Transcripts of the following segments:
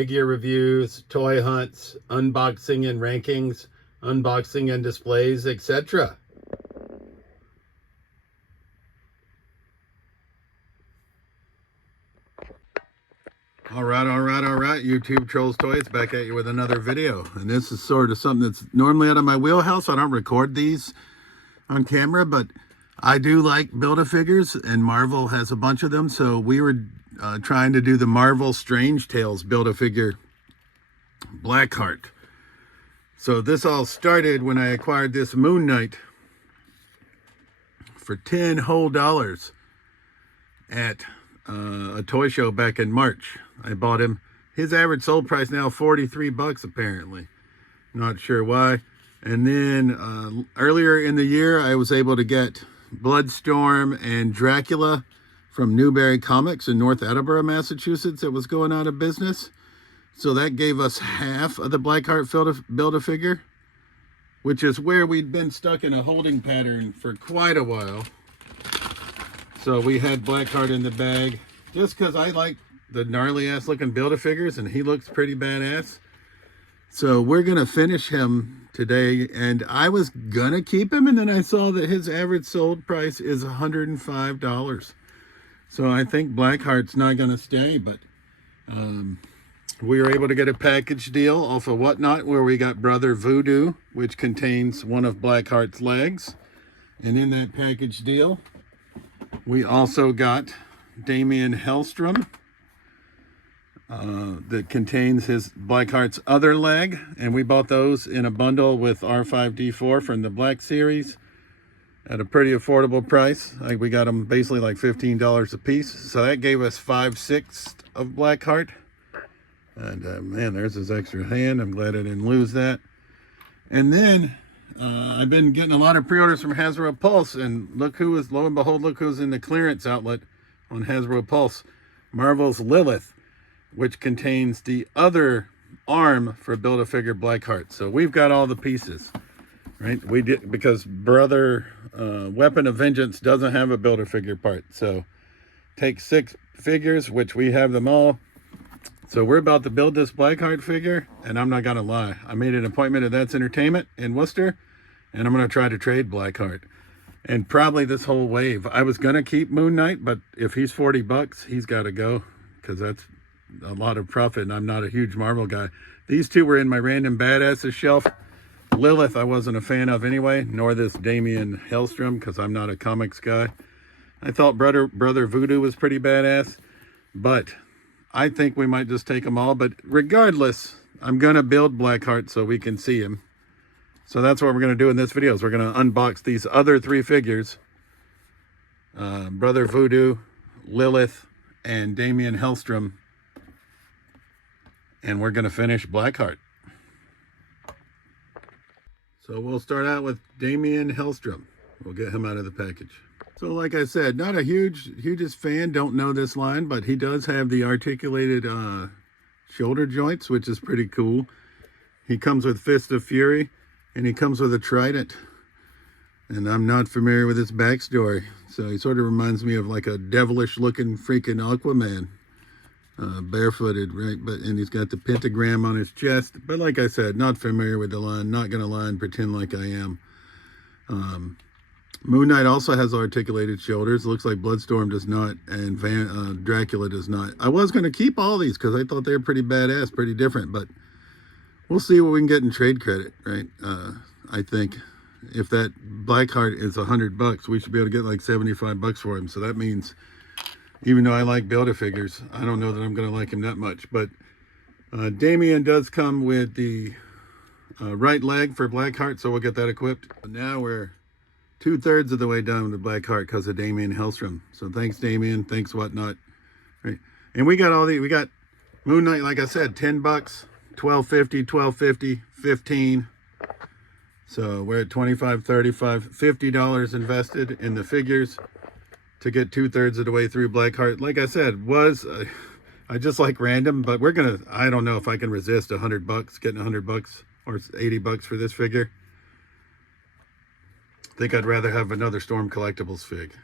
figure reviews, toy hunts, unboxing and rankings, unboxing and displays, etc. All right, YouTube Trolls Toys back at you with another video. And this is sort of something that's normally out of my wheelhouse. I don't record these on camera, but I do like Build-A-Figures, and Marvel has a bunch of them. So we were trying to do the Marvel Strange Tales Build-A-Figure Blackheart. So this all started when I acquired this Moon Knight for $10 whole at a toy show back in March. I bought him. His average sold price now $43 apparently. Not sure why. And then earlier in the year, I was able to get Bloodstorm and Dracula from Newberry Comics in North Attleboro, Massachusetts. It was going out of business. So that gave us half of the Blackheart Build-A-Figure, which is where we'd been stuck in a holding pattern for quite a while. So we had Blackheart in the bag just because I like the gnarly ass looking Build-A-Figures and he looks pretty badass. So we're going to finish him today, and I was going to keep him, and then I saw that his average sold price is $105. So I think Blackheart's not going to stay, but we were able to get a package deal off of Whatnot where we got Brother Voodoo, which contains one of Blackheart's legs. And in that package deal, we also got Damion Hellstrom that contains his Blackheart's other leg, and we bought those in a bundle with R5D4 from the Black series at a pretty affordable price. We got them basically like $15 a piece, so that gave us 5/6 of Blackheart. And man, there's his extra hand. I'm glad I didn't lose that. And then I've been getting a lot of pre-orders from Hasbro Pulse, and look who is, lo and behold, look who's in the clearance outlet on Hasbro Pulse. Marvel's Lilith, which contains the other arm for Build-A-Figure Blackheart. So we've got all the pieces, right? We did, because Brother Weapon of Vengeance doesn't have a Build-A-Figure part. So take 6 figures, which we have them all. So we're about to build this Blackheart figure, and I'm not gonna lie, I made an appointment at That's Entertainment in Worcester, and I'm gonna try to trade Blackheart. And probably this whole wave. I was gonna keep Moon Knight, but if he's $40, he's gotta go, because that's a lot of profit, and I'm not a huge Marvel guy. These two were in my random badasses shelf. Lilith I wasn't a fan of anyway, nor this Damion Hellstrom, because I'm not a comics guy. I thought Brother Voodoo was pretty badass, but I think we might just take them all. But regardless, I'm gonna build Blackheart so we can see him. So that's what we're gonna do in this video, is we're gonna unbox these other 3 figures. Brother Voodoo, Lilith, and Damion Hellstrom. And we're going to finish Blackheart. So we'll start out with Damion Hellstrom. We'll get him out of the package. So like I said, not a hugest fan, don't know this line, but he does have the articulated shoulder joints, which is pretty cool. He comes with Fist of Fury, and he comes with a trident. And I'm not familiar with his backstory. So he sort of reminds me of like a devilish looking freaking Aquaman. Barefooted, right? And he's got the pentagram on his chest. But like I said, not familiar with the line. Not gonna lie and pretend like I am. Moon Knight also has articulated shoulders. Looks like Bloodstorm does not, and Dracula does not. I was gonna keep all these because I thought they were pretty badass, pretty different. But we'll see what we can get in trade credit, right? I think if that Blackheart is $100, we should be able to get like $75 for him. So that means, even though I like Build-A-Figures, I don't know that I'm going to like him that much. But Damion does come with the right leg for Blackheart, so we'll get that equipped. Now we're 2/3 of the way done with the Blackheart because of Damion Hellstrom. So thanks, Damion. Thanks, Whatnot. Right. And we got we got Moon Knight, like I said, $10, $12.50, $12.50, $15. So we're at $25, $35, $50 invested in the figures to get 2/3 of the way through Blackheart. Like I said, I just like random, but we're gonna, I don't know if I can resist $100, getting $100 or $80 for this figure. I think I'd rather have another Storm Collectibles fig.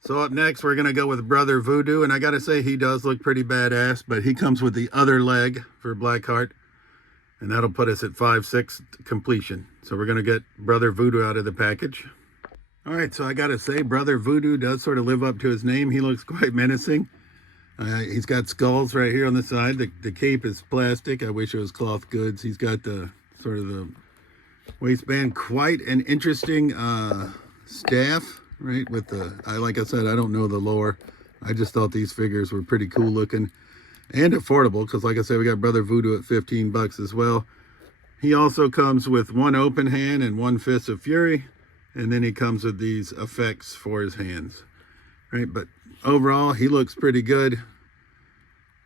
So up next, we're going to go with Brother Voodoo. And I got to say, he does look pretty badass, but he comes with the other leg for Blackheart. And that'll put us at 5/6 completion. So we're going to get Brother Voodoo out of the package. All right, so I got to say, Brother Voodoo does sort of live up to his name. He looks quite menacing. He's got skulls right here on the side. The cape is plastic. I wish it was cloth goods. He's got the sort of the waistband. Quite an interesting staff, right? With like I said, I don't know the lore. I just thought these figures were pretty cool looking and affordable because, like I said, we got Brother Voodoo at 15 bucks as well. He also comes with one open hand and one fist of fury, and then he comes with these effects for his hands, right? But overall, he looks pretty good.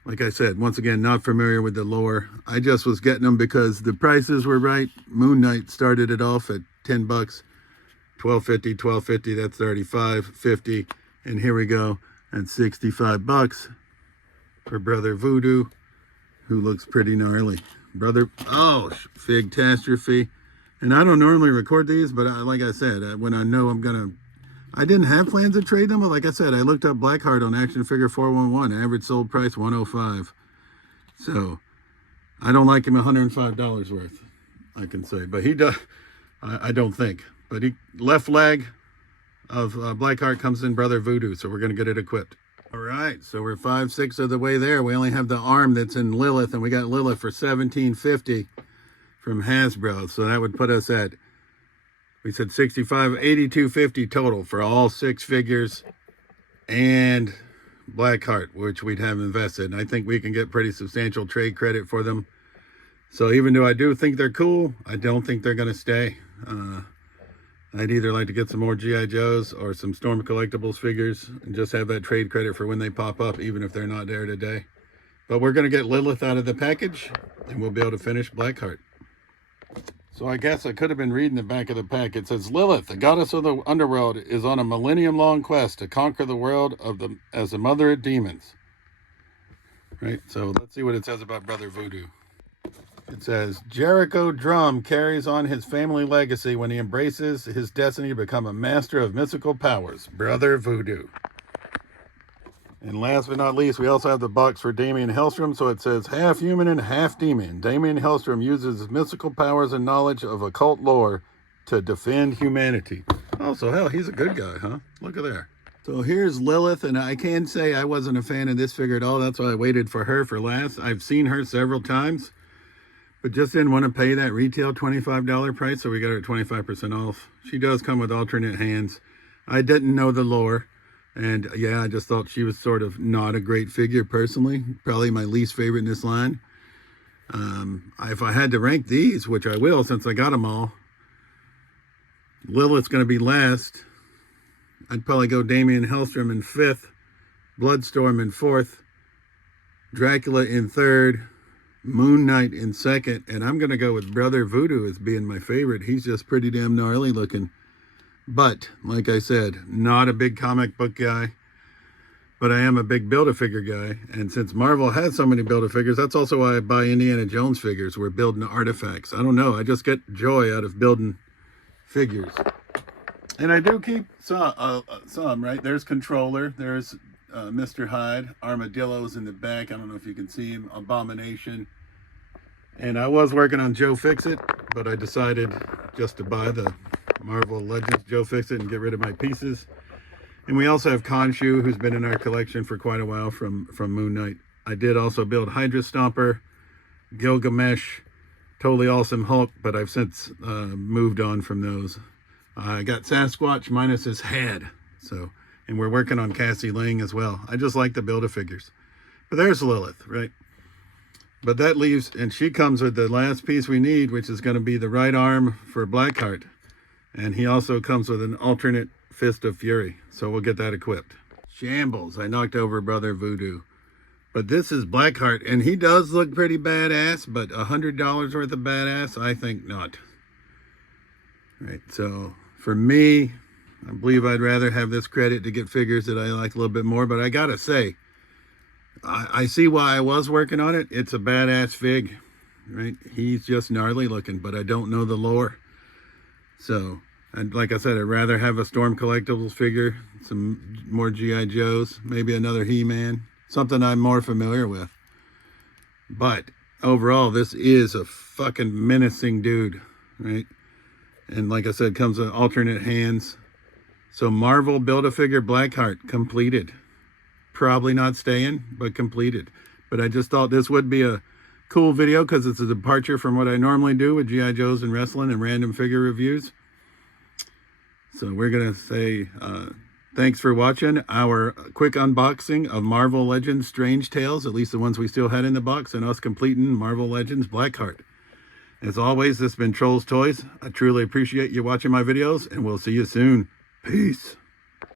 Like I said, once again, not familiar with the lore. I just was getting them because the prices were right. Moon Knight started it off at 10 bucks, $12.50, $12.50, that's $35.50. And here we go at 65 bucks for Brother Voodoo, who looks pretty gnarly. Fig-tastrophe. And I don't normally record these, but like I said, when I know I didn't have plans to trade them, but like I said, I looked up Blackheart on Action Figure 411, average sold price $105. So I don't like him $105 worth, I can say. But he does, I don't think. But left leg of Blackheart comes in Brother Voodoo, so we're going to get it equipped. All right, so we're 5/6 of the way there. We only have the arm that's in Lilith, and we got Lilith for $17.50 from Hasbro. So that would put us at, we said 65, $82.50 total for all 6 figures and Blackheart, which we'd have invested. And I think we can get pretty substantial trade credit for them. So even though I do think they're cool, I don't think they're going to stay. I'd either like to get some more G.I. Joes or some Storm Collectibles figures and just have that trade credit for when they pop up, even if they're not there today. But we're going to get Lilith out of the package, and we'll be able to finish Blackheart. So I guess I could have been reading the back of the pack. It says, Lilith, the goddess of the underworld, is on a millennium-long quest to conquer the world as the mother of demons. Right, so let's see what it says about Brother Voodoo. It says, Jericho Drum carries on his family legacy when he embraces his destiny to become a master of mystical powers. Brother Voodoo. And last but not least, we also have the box for Damion Hellstrom. So it says, half human and half demon. Damion Hellstrom uses his mystical powers and knowledge of occult lore to defend humanity. Oh, so hell, he's a good guy, huh? Look at there. So here's Lilith, and I can say I wasn't a fan of this figure at all. That's why I waited for her for last. I've seen her several times, but just didn't want to pay that retail $25 price, so we got her at 25% off. She does come with alternate hands. I didn't know the lore, and yeah, I just thought she was sort of not a great figure personally. Probably my least favorite in this line. If I had to rank these, which I will since I got them all, Lilith's going to be last. I'd probably go Damion Hellstrom in 5th, Bloodstorm in 4th, Dracula in 3rd, Moon Knight in 2nd, and I'm going to go with Brother Voodoo as being my favorite. He's just pretty damn gnarly looking. But, like I said, not a big comic book guy, but I am a big Build-A-Figure guy. And since Marvel has so many Build-A-Figures, that's also why I buy Indiana Jones figures. We're building artifacts. I don't know. I just get joy out of building figures. And I do keep some, right? There's Controller. There's Mr. Hyde. Armadillo's in the back. I don't know if you can see him. Abomination. And I was working on Joe Fixit, but I decided just to buy the Marvel Legends Joe Fixit and get rid of my pieces. And we also have Khonshu, who's been in our collection for quite a while from Moon Knight. I did also build Hydra Stomper, Gilgamesh, Totally Awesome Hulk, but I've since moved on from those. I got Sasquatch minus his head. So, and we're working on Cassie Lang as well. I just like the Build-A-Figures. But there's Lilith, right? But that leaves, and she comes with the last piece we need, which is going to be the right arm for Blackheart. And he also comes with an alternate Fist of Fury. So we'll get that equipped. Shambles. I knocked over Brother Voodoo. But this is Blackheart, and he does look pretty badass, but $100 worth of badass? I think not. Right, so for me, I believe I'd rather have this credit to get figures that I like a little bit more. But I gotta say, I see why I was working on it. It's a badass fig, right? He's just gnarly looking, but I don't know the lore. So And like I said, I'd rather have a Storm Collectibles figure, some more G.I. Joes, maybe another He-Man, something I'm more familiar with. But overall, this is a fucking menacing dude, right? And like I said, comes with alternate hands. So Marvel Build-A-Figure Blackheart completed. Probably not staying, but completed. But I just thought this would be a cool video because it's a departure from what I normally do with G.I. Joes and wrestling and random figure reviews. So we're going to say thanks for watching our quick unboxing of Marvel Legends Strange Tales, at least the ones we still had in the box, and us completing Marvel Legends Blackheart. As always, this has been Trolls Toys. I truly appreciate you watching my videos, and we'll see you soon. Peace.